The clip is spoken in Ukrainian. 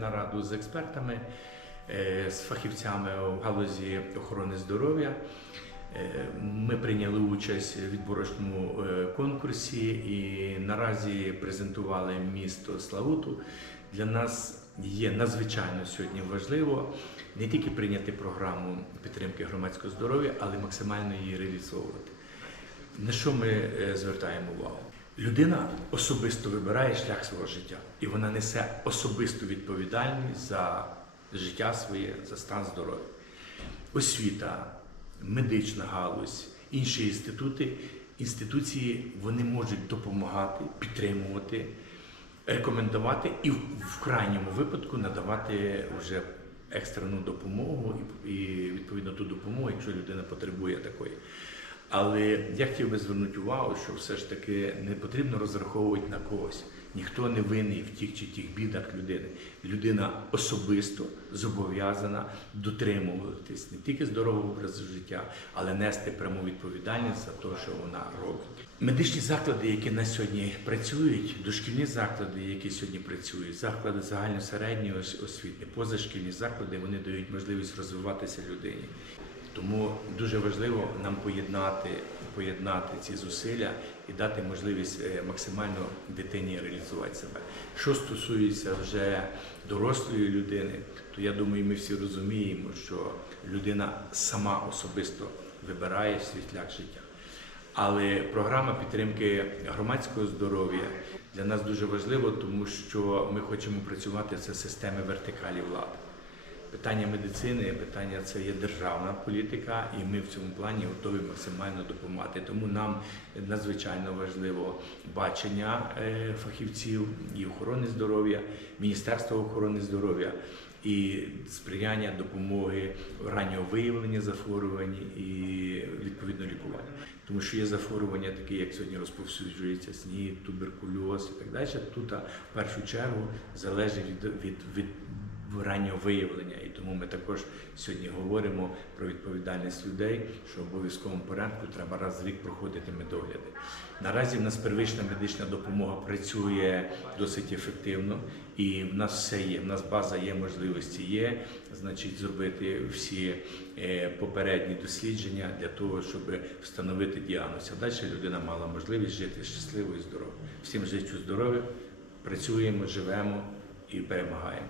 нараду з експертами, е, з фахівцями у галузі охорони здоров'я. Е, Ми прийняли участь в відборочному е, конкурсі і наразі презентували місто Славуту. Для нас є надзвичайно сьогодні важливо не тільки прийняти програму підтримки громадського здоров'я, але максимально її реалізовувати. На що ми звертаємо увагу? Людина особисто вибирає шлях свого життя, і вона несе особисту відповідальність за життя своє, за стан здоров'я. Освіта, медична галузь, інші інститути, інституції вони можуть допомагати, підтримувати, рекомендувати і в крайньому випадку надавати вже екстрену допомогу і відповідно ту допомогу, якщо людина потребує такої. Але я хотів би звернути увагу, що все ж таки не потрібно розраховувати на когось. Ніхто не винний в тих чи тих бідах людини. Людина особисто зобов'язана дотримуватись не тільки здорового образу життя, але нести пряму відповідальність за те, що вона робить. Медичні заклади, які на сьогодні працюють, дошкільні заклади, які сьогодні працюють, заклади загальносередньої ос- освіти, позашкільні заклади, вони дають можливість розвиватися людині. Тому дуже важливо нам поєднати, поєднати ці зусилля і дати можливість е, максимально дитині реалізувати себе. Що стосується вже дорослої людини, то я думаю, ми всі розуміємо, що людина сама особисто вибирає свій шлях життя. Але програма підтримки громадського здоров'я для нас дуже важливо, тому що ми хочемо працювати це системи вертикалі влади. Питання медицини, питання це є державна політика, і ми в цьому плані готові максимально допомагати. Тому нам надзвичайно важливо бачення е, фахівців і охорони здоров'я, Міністерства охорони здоров'я і сприяння допомоги раннього виявлення захворювань і відповідно лікування. Тому що є захворювання, такі як сьогодні розповсюджується СНІД, туберкульоз і так далі. Тут в першу чергу залежить від, від, від раннього виявлення. І тому ми також сьогодні говоримо про відповідальність людей, що в обов'язковому порядку треба раз в рік проходити медогляди. Наразі в нас первична медична допомога працює досить ефективно, і в нас все є. В нас база є, можливості є, значить, зробити всі е, попередні дослідження для того, щоб встановити діагноз. А далі людина мала можливість жити щасливо і здорово. Всім життю здоров'я, працюємо, живемо і перемагаємо.